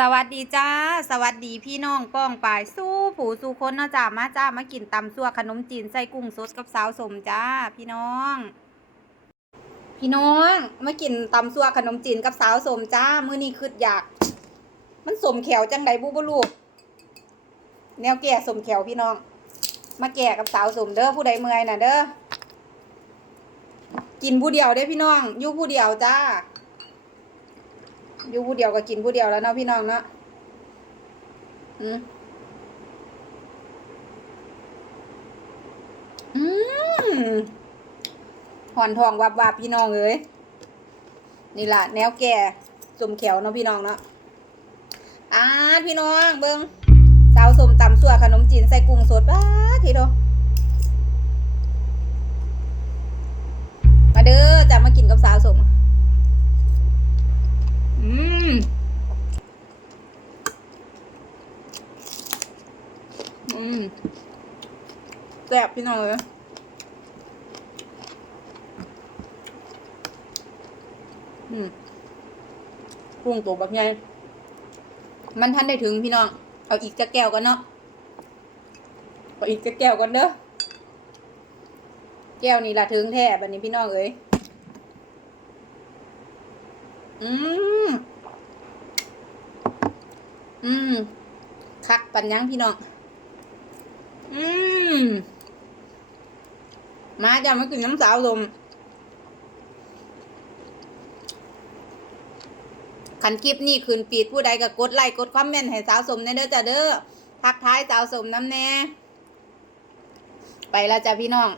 สวัสดีจ้า สวัสดีพี่น้องป้องปายสู้ผู้สู้คนนะจ้ามาจ้ามากินตำซั่วขนมจีนใส่กุ้งสดกับสาวสมจ้าพี่น้อง พี่น้องมากินตำซั่วขนมจีนกับสาวสมจ้ามื้อนี้คืออยาก มันสมแขวจังไดบุบลูกแนวแก่สมแขวพี่น้อง มาแก่กับสาวสมเด้อผู้ใดเมื่อยน่ะเด้อกินผู้เดียวเด้อพี่น้องอยู่ผู้เดียวจ้า อยู่ผู้เดียวก็กินผู้เดียวแล้วเนาะพี่น้องเนาะอืมอืมหอนทองวับวับพี่น้องเอ้ยนี่ล่ะ แนวแก่สมแขวเนาะพี่น้องเนาะอ่าพี่น้องเบิงสาวสมตำสัวขนมจีนใส่กุ้งสดป้าทีเดียวมาเด้อจะมากินกับสาวสม อืม อืมแซ่บพี่น้องเลยอืมกุ้งตัวแบบไงมันทันได้ถึงพี่น้อง เอาอีกจะแก้วกันเนาะ เอาอีกจะแก้วกันเด้อ แก้วนี่ละถึงแท้บัดนี้พี่น้องเอ้ย อืม อืม คักปันยังพี่น้อง อืมมาจะไม่กินน้ำสาวลมขันคลิปนี่คืนปีดผู้ใดก็กดไลค์กดคอมเมนต์ให้สาวสมแน่เด้อจ้าเด้อทักทายสาวสมน้ำแน่ ไปแล้วจ้าพี่น้อง